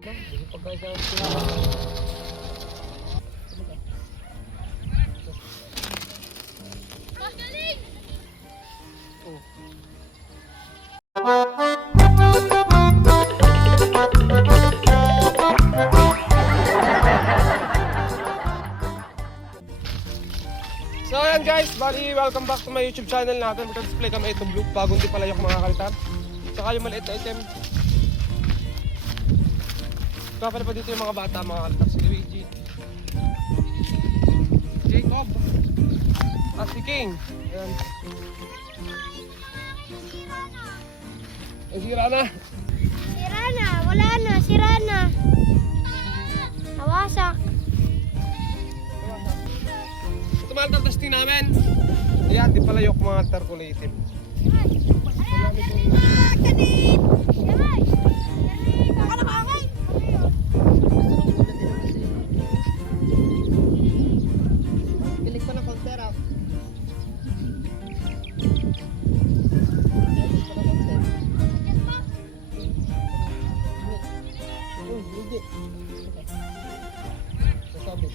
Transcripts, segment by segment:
So ayan guys, bali welcome back to my YouTube channel natin. Magka-display kami itong blue, bagong di pala yung mga kalitan. Saka yung maliit na item. Saka pala pa dito yung mga bata, mga kalitan. Si Luigi, Jacob, at si King. Ayan. Sira na. Sira na, wala na, sira na. Nawasak. Ito mga altar testing namin. Ayan, di pala yung mga altar colative. Kilig pa na counter ah. Sasabi.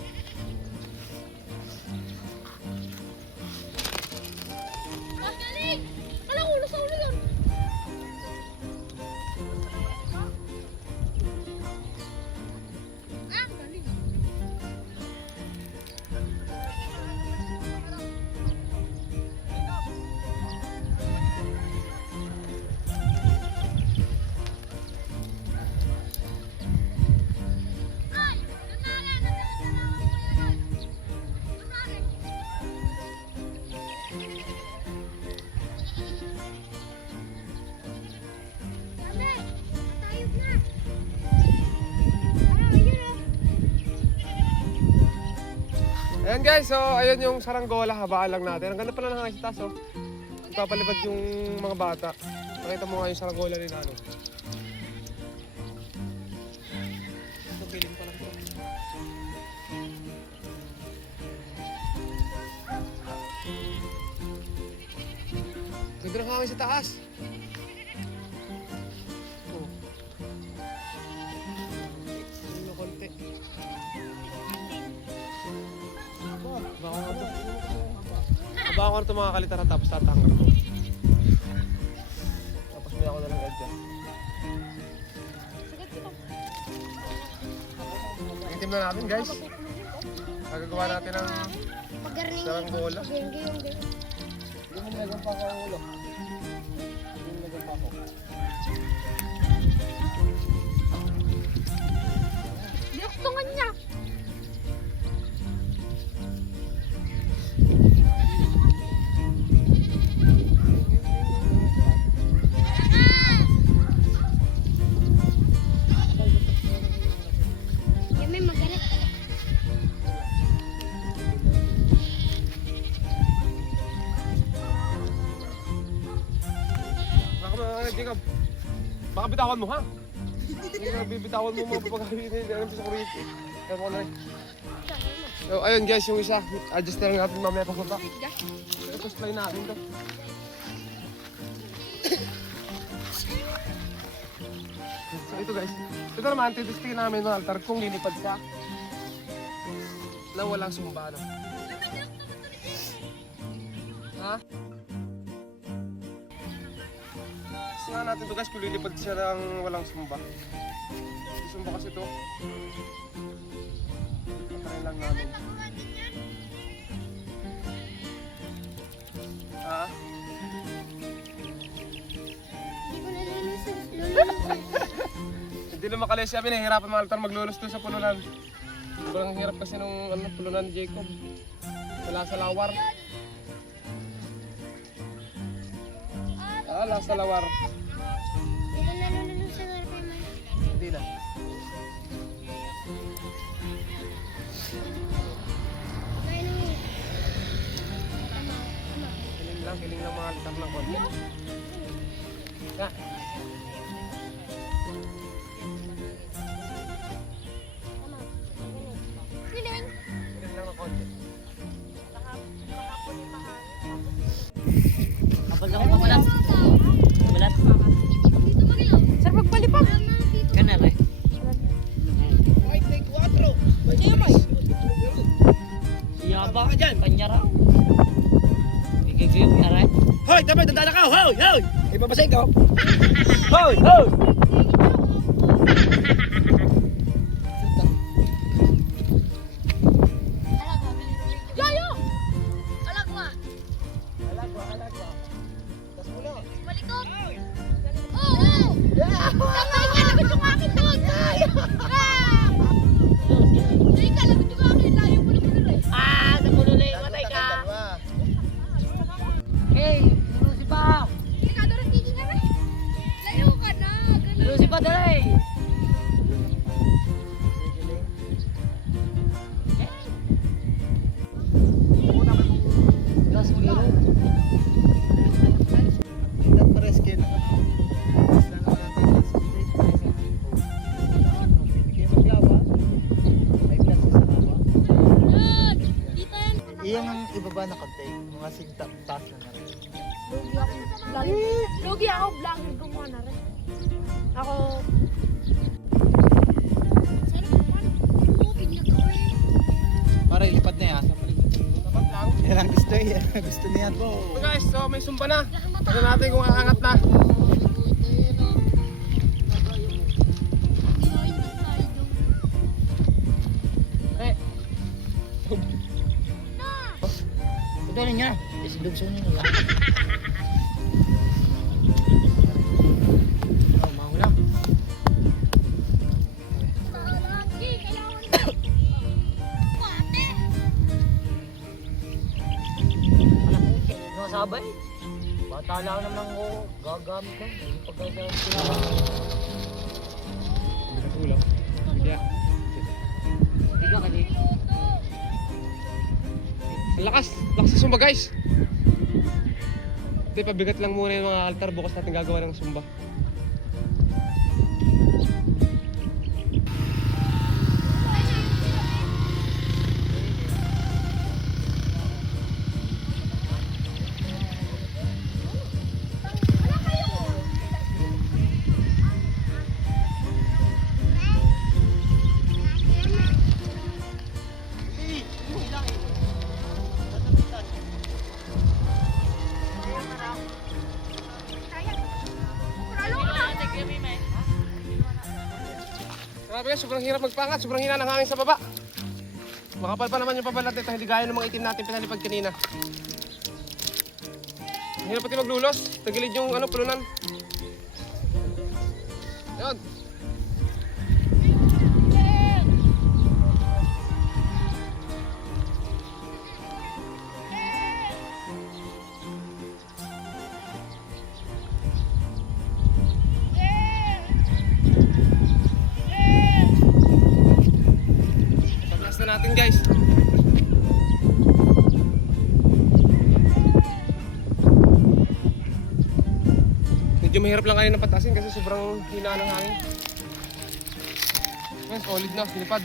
Ayan guys, so ayun yung saranggola, habaan lang natin. Ang ganda pala ng hangin sa taas, oh. Ipapalipad yung mga bata. Nakita mo nga yung saranggola rin ano. Ito, piling pa lang ito. Ganda ng hangin sa taas. Oh. Ano konti. Abangan ko na ito mga kalitara tapos tatanggap ko. Tapos may ako na lang dyan. Itim na natin guys. Nagagawa natin ng saranggola. Hindi mo nilagyan pa ako ang ulo. Hindi mo nilagyan pa ako. Binuktungan niya. Jacob, baka bitawan mo ha? Hindi na bibitawan mo mga pagkakawin na yun sa kuriti. Kaya mo na rin. So ayun guys, yung isa, adjust na lang natin mamaya pagbaba. Ito supply natin to. So ito guys, ito naman, titestingin namin ng altar kung lilipad siya na walang sumba. No? Ha? Tingnan natin ito guys kung lilipad siya ng walang sumba. May sumba kasi ito. Patry lang namin. Ha? Hindi ko nalulusin. Hindi na makalis siya. Nahihirapan mga altar maglulus doon sa pulunan. Sobrang hirap kasi nung pulunan ni Jacob. Wala sa lawar. Wala sa lawar. Hindi ko nalulusin. Hindi na. Kiling lang mga altar ng konti. Ya. Kiling lang ng konti. Kapag ako mabalat. Mabalat. Sir, magpalipag. Ganun eh. ka dyan. Kanya raw. Bigay ko yung aray. Hoy, dapat dadala ka. Hoy, hoy. Ipapasin ko. Hoy, hoy. Yayo! Alagwa! Alagwa. Tas mo lang. Malikot! Oo! Sabay ka, lagot yung akin doon! Hindi ka, lagot yung akin. Layo mo naman nila eh. Ah, nakululay. Matay ka. Hey, si pa. Hindi ka, doon hindi ka na. Layo ka na. Ganun. Si pa dalay. Gas biro. Tingnan pa rin skin. Mas lang natin yung split. Bigay mo gawa. May plus sa gawa. Yan! Dito yan. Iyang ang ibaba na konti. Mga taas na rin. Lugi ako. Lugi ako. Vlogger gumawa na rin. Ako. Sarap naman. Oo, pinagawin. Para ilipat na yan. Dapat lang. Yan ang gusto niya. Gusto niya to. So guys, so may sumba na. Tignan natin kung aangat na. Ito na niya. Isidugso niya nila. Oh, mahula. Ano sabay? Bata lang naman ko. Gagamit lang. Hindi pagkagamit sila. Hindi ka tulog. Yeah. Hindi ka kali. Lakas sa sumba guys. Hindi, pabigat lang muna yung mga altar. Bukas natin gagawa ng sumba. Grabe guys, sobrang hirap magpangat. Sobrang hina ng hangin sa baba. Makapal pa naman yung pabalat nito. Hindi gaya ng mga itim natin pinalipad kanina. Ang hirap pati maglulos. Tagilid yung pulunan. Yun. Paglas na natin guys. Medyo mahirap lang kayo ng patasin kasi sobrang hina ng hangin. Yan, solid na, sinipad.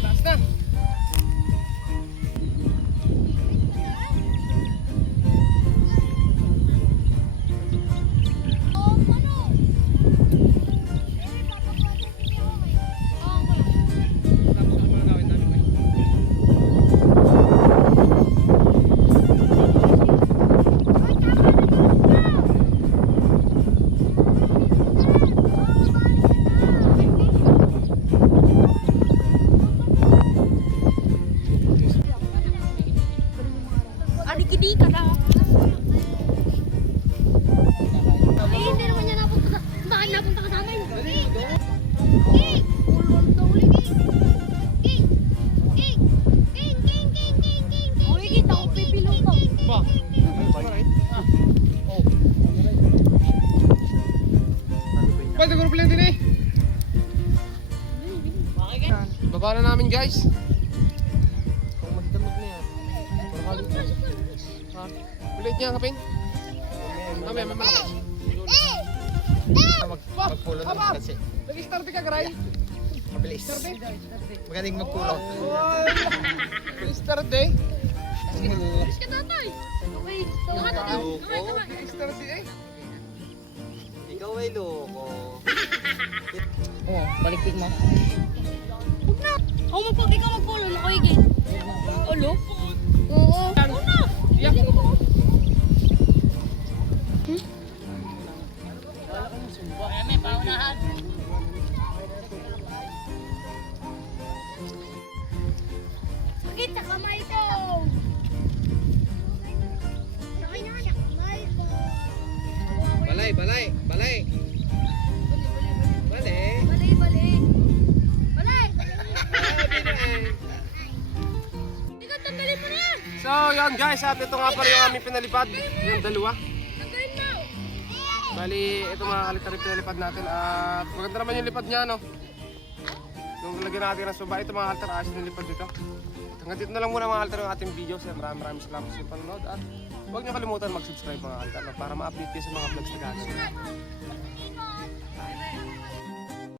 Taas na. Tapos ang mga gawin namin guys. Adik-adik ka na. Hindi naman niya napunta. Bakit napunta ka sa akin? King! Ulol daw ulit, King! King! King! King! King! King! King! King! Uy, kita ko pipilong to. Pa. Oh. Pwede ko lang din eh. Baba na namin guys. Kung magdamag na yan. Ulit niya kapin. Mamaya, mamaya. Magpulo naman kasi. Nag-start ka, Gray. Mabilis. Magaling magpulo. Nag-start eh. Bilis ka tatay. Okay. Kamay. Bilis na si eh. Ikaw ay loko. Oo, baliktik mo. Huwag na. Ikaw magpulo na ko higit. Ulo? Oo. Huwag na. Iyak. Kaya may paunahan. Sakit sa kamay ko. Sakit sa kamay ko. Balay. Balay. Balay. Ikaw, tanggalin mo na yan. So yun guys, at ito nga pala yung aming pinalipad. Yung dalawa. Tanggalin mo. Bali, ito mga kalitari pinalipad natin. At maganda naman yung lipad niya, no? Nung lagyan natin ng suba, ito mga kalitari ayos yung lipad dito. Hanggang dito na lang muna mga kalitari yung ating video. So maraming salamat sa panonood. At huwag niyo kalimutan mag-subscribe mga kalitari para ma-update kayo sa mga vlogs na gagawin.